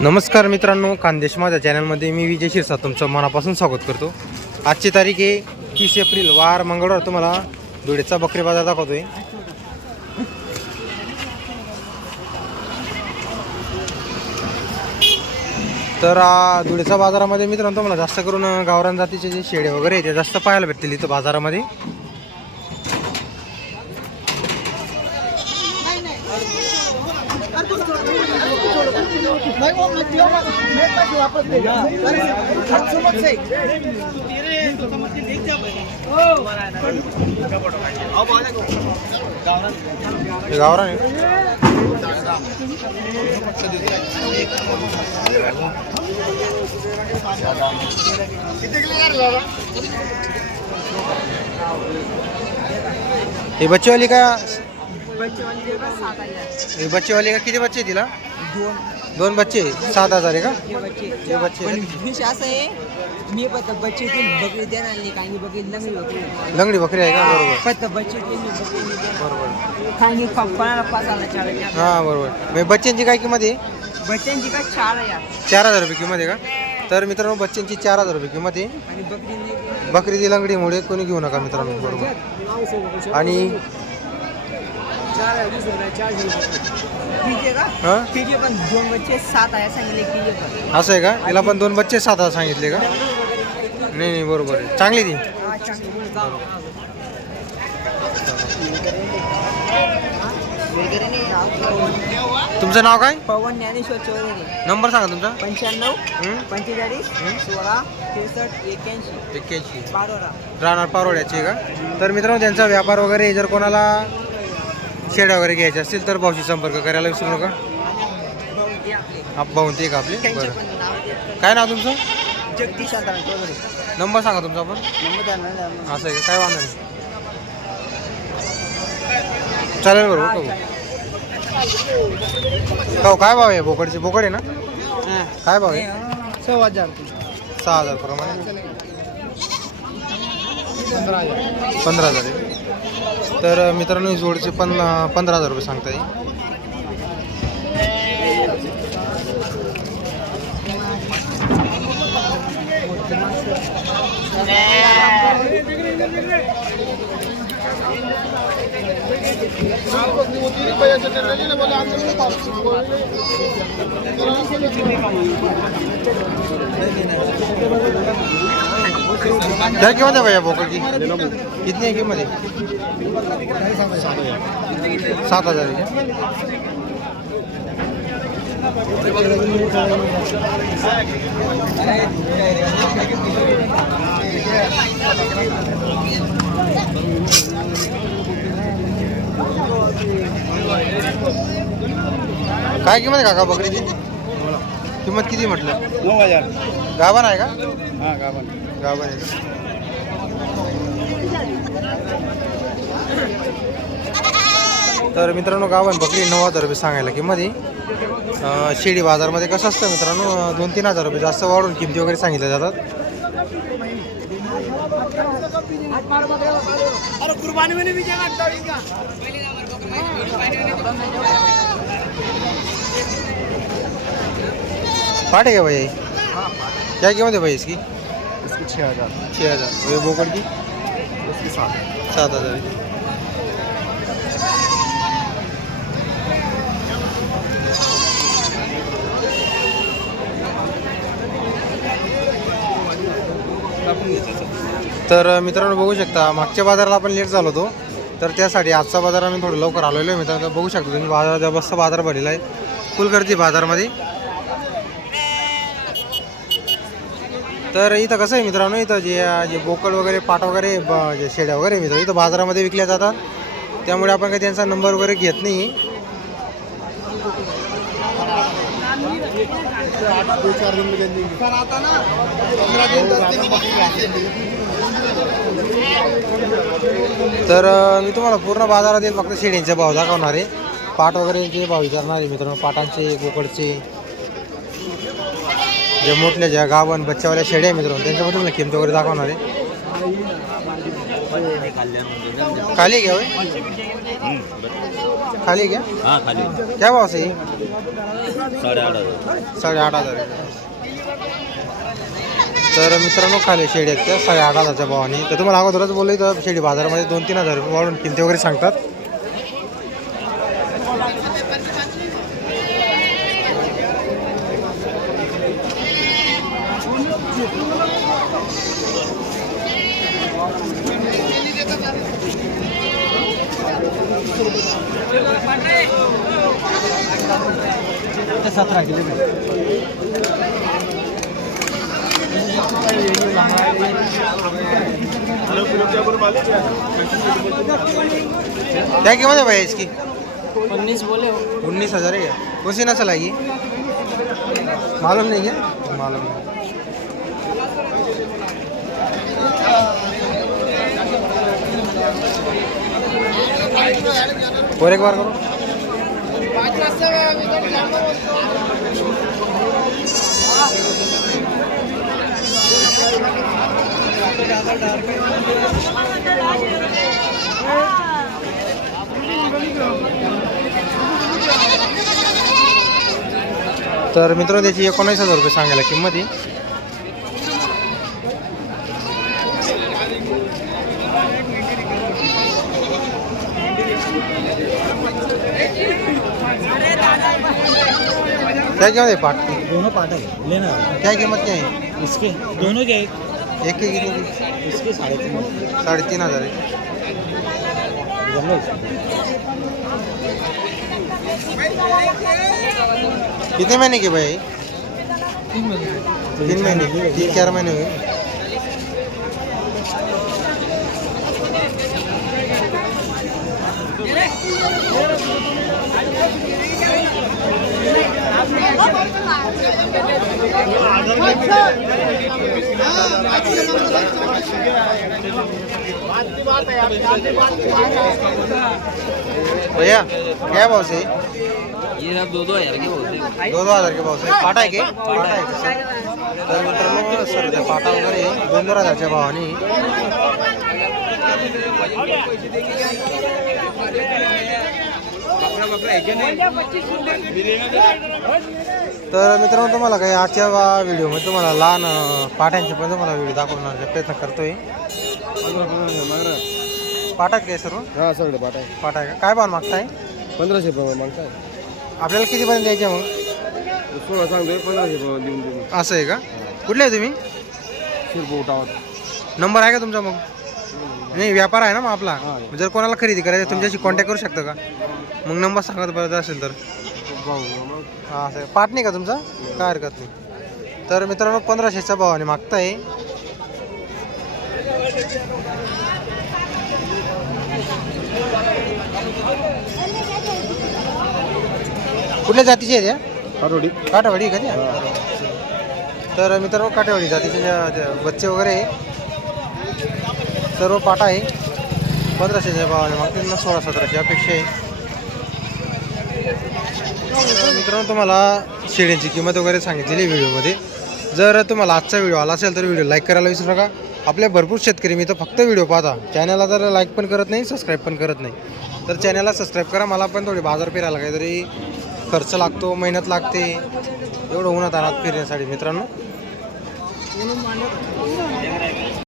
नमस्कार मित्रांनो खानदेश माझ्या चॅनलमध्ये मी विजय शिरसा तुमचं मनापासून स्वागत करतो. आजची तारीख आहे तीस एप्रिल वार मंगळवार. तुम्हाला धुळेचा बकरी बाजार दाखवतोय. तर धुळेच्या धुळेचा बाजारामध्ये मित्रांनो तुम्हाला जास्त करून गावरान जातीचे जे शेडे वगैरे आहे ते जास्त पाहायला भेटतील इथं बाजारामध्ये. हे गावरान आहे. हे बच्चेवाली का हे बच्चेवाली का किती बच्चे आहे तिला? दोन. बच्चे सात हजार आहे का? हे बच्चे पण असं आहे मी पत बच्चे तीन बकरी देणार नाही काही बकरी लंगडी बकरी लंगडी बकरी आहे का? बरोबर. पत बच्चे तीन मी बकरी नाही. देणार. बरोबर काही कोणाला पाच आला चार आहे. हां बरोबर. म्हणजे बच्च्यांची काय किंमत आहे? बच्चांची का चार आहे यार. चार हजार रुपये किंमत आहे का? तर मित्रांनो बच्च्यांची चार हजार रुपये किंमत आहे. आणि बकरी नाही. बकरीची लंगडीमुळे कोणी घेऊ नका मित्रांनो बरोबर. आणि ठीक आहे का? हां? ठीक आहे पण दोन बच्चे सात आहे सांगितले की. असं आहे का? तिला पण दोन बच्चे सात हजार सांगितले का? नाही नाही बरोबर आहे. चांगली ती. हा, चांगली. जाऊ. वगैरे नाही राव. तुमचं नाव काय? पवन ज्ञानेश्वर चौधरी. नंबर सांगा तुमचा. पंच्याण्णव हं? पंचेचाळीस? सोळा त्रेसष्ट एक्क्याऐंशी. एक्क्याऐंशी. बारोरा. राहणार पारोड्याची का? तर मित्रांनो त्यांचा व्यापार वगैरे जर कोणाला शेड्या वगैरे घ्यायचे असतील तर भाऊशी संपर्क करायला विसरू नका. भाऊन ते का आपले. बरं. काय नाव तुमचं? जगदीश नंबर सांगा तुमचा आपण. असं आहे काय वांधा नाही चालेल बरोबर हो काय भाव आहे? बोकडचे बोकड आहे ना. काय भाव आहे? सव्वा हजार सहा हजार प्रमाणे. पंधरा हजार. आहे तर मित्रांनो जोडचे पण पंधरा हजार रुपये सांगता येईल. क्या कीमत है भैया बोकड़. की कितनी है कीमत है सात हजार. काय किंमत आहे काका बकरीची किंमत किती म्हटलं? नऊ हजार. गाभण आहे का? हां गाभण. गाभण आहे. का? तर मित्रांनो गावन बकरी नऊ हजार रुपये सांगायला किंमत अं, शिर्डी बाजारमध्ये कसं असतं मित्रांनो दोन तीन हजार रुपये जास्त वाढून किमती वगैरे सांगितल्या जातात. पाठ है क्या भाई क्या कीमत है भाई इसकी? इसकी छः हजार. छः हज़ार. ये बोकड़ की? इसकी सात सात हज़ार। तर मित्रांनो बघू शकता मागच्या बाजाराला आपण लेट झालो होतो. तर त्यासाठी आजचा बाजार आम्ही थोडं लवकर आलेलो आहे मित्रांनो. बघू शकता तुम्ही बाजारात मस्त बाजार भरलेला आहे. फुल गर्दी बाजारमध्ये. तर इथं कसं आहे मित्रांनो इथं जे जे बोकड वगैरे पाट वगैरे ब- जे शेड्या वगैरे मित्र इथं बाजारामध्ये विकल्या जातात. त्यामुळे आपण काही त्यांचा नंबर वगैरे घेत नाही. तर मी तुम्हाला पूर्ण बाजारातील फक्त शेळ्यांचे भाव दाखवणार आहे. पाट वगैरेचे भाव विचारणार आहे मित्रांनो पाटांचे बोकडचे. जे मोठल्या ज्या गावन बच्चावाल्या शेड्या आहे मित्रांनो त्यांच्याबद्दल मला किमती वगैरे दाखवणार आहे. खाली घ्या होय. खाली हाँ खाली. क्या भाव से ये साढ़े आठ हजार. तर मित्रांनो खाली शेळी आहेत त्या साडे आठ हजारच्या भावाने. तर तुम्हाला अगोदरच बोललो तर शेळी बाजारामध्ये दोन तीन हजार रुपये वाढून किमती वगैरे सांगतात. सतरा किलो क्या कीमत है भैया इसकी। उन्नीस बोले हो। उन्नीस हज़ार है कौन सी नस्ल आएगी मालूम नहीं है? मालूम नहीं। और एक बार करो। तर मित्र त्याची एकोणीस हजार रुपये सांगायला किंमत आहे. क्या क्या है की दोनों पार्ट है लेना क्या कीमत क्या है? इसके दोनों के एक। की कितने की? इसके साढ़े तीन साढ़े तीन हज़ार है। कितने महीने के भाई? तीन महीने। की तीन चार महीने हुए। भैया क्या भाव से? ये सब दो दो हज़ार के बोलते हैं दो दो हज़ार के भाव से। पाटा आहे की पाटा आहे तर मित्रांनो सर ते पाटा वगैरे दोन दोन हजारच्या भावाने तर मित्रांनो तुम्हाला काही आजच्या व्हिडिओमध्ये तुम्हाला लहान अं, पाट्यांचे पण तुम्हाला व्हिडिओ दाखवण्याचा प्रयत्न करतोय. पाटा काय सर्व? हा सगळे पाठ आहे. पाटा आहे का? काय भाव मागताय? पंधराशे प्रमाणे मागताय. आपल्याला कितीपर्यंत द्यायचे मग? सोळा सांगतोय पंधराशे प्रमाणे देऊन देऊन. असं आहे का? कुठले आहे तुम्ही? शिरपो उठावर नंबर आहे का तुमचा मग? नाही व्यापार आहे ना मग आपला. जर कोणाला खरेदी करायचं तुमच्याशी कॉन्टॅक्ट करू शकतं का? मग नंबर सांगत बरं असेल तर. हां आहे. पाठ नाही का तुमचा? काय हरकत नाही. तर मित्रांनो पंधराशेच्या भावाने मागताय. कुठल्या जातीचे आहेत या? पारोडी काठावाडी का त्या? तर मित्रांनो काठावाडी जातीचे बच्चे वगैरे आहे, सर्व पाटा आहे. पंधराशेच्या भावाने मागतील ना सोळा सतराची अपेक्षा आहे. मित्रांनो तुम्हाला शेळ्यांची किंमत वगैरे सांगितलेली व्हिडिओमध्ये. जर तुम्हाला आजचा व्हिडिओ आला असेल तर व्हिडिओ लाईक करायला विसरू नका. आपले भरपूर शेतकरी मी तर फक्त व्हिडिओ पाहता. चॅनलला तर लाईक पण करत नाही सबस्क्राईब पण करत नाही. तर चॅनलला सबस्क्राईब करा. मला पण थोडी बाजार फिरायला काहीतरी खर्च लागतो मेहनत लागते. एवढं उन्हात आणत फिरण्यासाठी मित्रांनो.